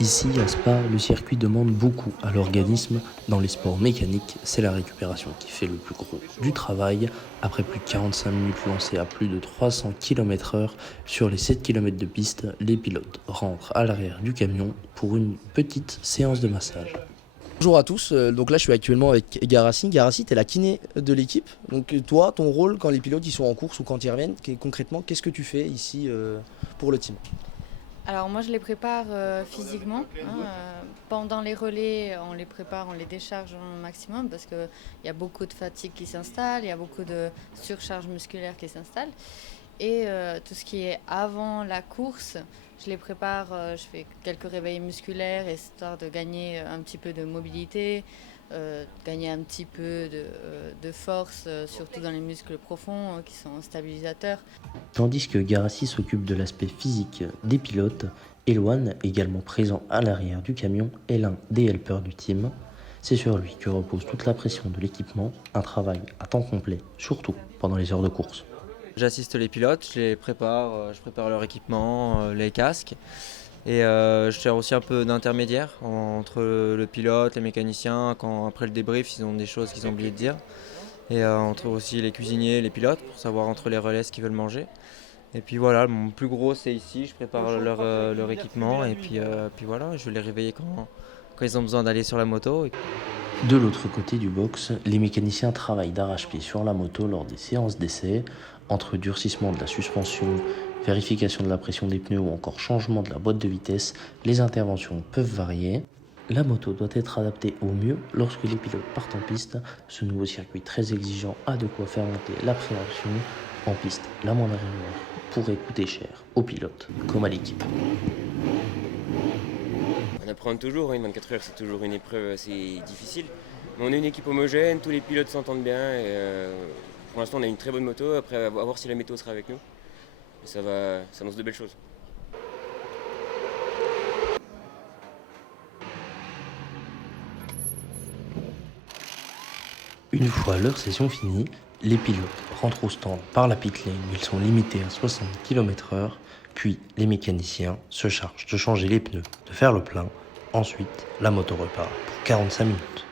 Ici, à Spa, le circuit demande beaucoup à l'organisme. Dans les sports mécaniques, c'est la récupération qui fait le plus gros du travail. Après plus de 45 minutes lancés à plus de 300 km/h sur les 7 km de piste, les pilotes rentrent à l'arrière du camion pour une petite séance de massage. Bonjour à tous, donc là je suis actuellement avec Garassi. Garassi, tu es la kiné de l'équipe. Donc toi, ton rôle quand les pilotes ils sont en course ou quand ils reviennent, concrètement, qu'est-ce que tu fais ici pour le team? Alors moi je les prépare physiquement. Pendant les relais, on les prépare, on les décharge au maximum parce qu'il y a beaucoup de fatigue qui s'installe, il y a beaucoup de surcharge musculaire qui s'installe. Et tout ce qui est avant la course, je les prépare, je fais quelques réveils musculaires histoire de gagner un petit peu de mobilité, gagner un petit peu de force, surtout dans les muscles profonds qui sont stabilisateurs. Tandis que Garassi s'occupe de l'aspect physique des pilotes, Eloane, également présent à l'arrière du camion, est l'un des helpers du team. C'est sur lui que repose toute la pression de l'équipement, un travail à temps complet, surtout pendant les heures de course. J'assiste les pilotes, je prépare leur équipement, les casques. Et je sers aussi un peu d'intermédiaire entre le pilote, les mécaniciens, quand après le débrief, ils ont des choses qu'ils ont oublié de dire. Et entre aussi les cuisiniers, les pilotes, pour savoir entre les relais ce qu'ils veulent manger. Et puis voilà, mon plus gros c'est ici, je prépare leur équipement et puis voilà, je vais les réveiller quand ils ont besoin d'aller sur la moto. De l'autre côté du box, les mécaniciens travaillent d'arrache-pied sur la moto lors des séances d'essai, entre durcissement de la suspension, vérification de la pression des pneus ou encore changement de la boîte de vitesse, les interventions peuvent varier. La moto doit être adaptée au mieux lorsque les pilotes partent en piste. Ce nouveau circuit très exigeant a de quoi faire monter l'appréhension. En piste, la moindre erreur pourrait coûter cher aux pilotes comme à l'équipe. On apprend toujours, 24 heures c'est toujours une épreuve assez difficile. Mais on est une équipe homogène, tous les pilotes s'entendent bien. Et, pour l'instant on a une très bonne moto, après à voir si la météo sera avec nous. Et ça annonce de belles choses. Une fois leur session finie, les pilotes rentrent au stand par la pit lane où ils sont limités à 60 km/h, puis les mécaniciens se chargent de changer les pneus, de faire le plein. Ensuite, la moto repart pour 45 minutes.